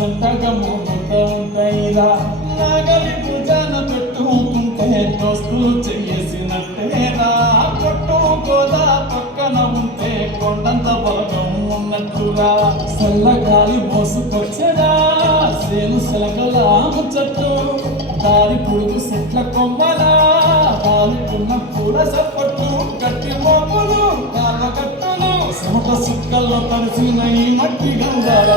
జంటగా మూడుగా ఉంటాయిరా నాగలి పూజన పెట్టుకుంటే దోస్తులు చేసినట్టేరా కొట్టు గోదా పక్కన ఉంటే కొండంత బలగం ఉన్నట్టుగా చల్లగాలి మోసుకొచ్చరా సేను సెలకల ముచ్చట్టు దారి పురుగు చెట్ల కొమ్మలా దారుకున్న పూల సప్పట్టు గట్టి మోపులు కాళ్ళ కట్టులు చెమట సుక్కల్లో తడిసిన ఈ మట్టి గంధాల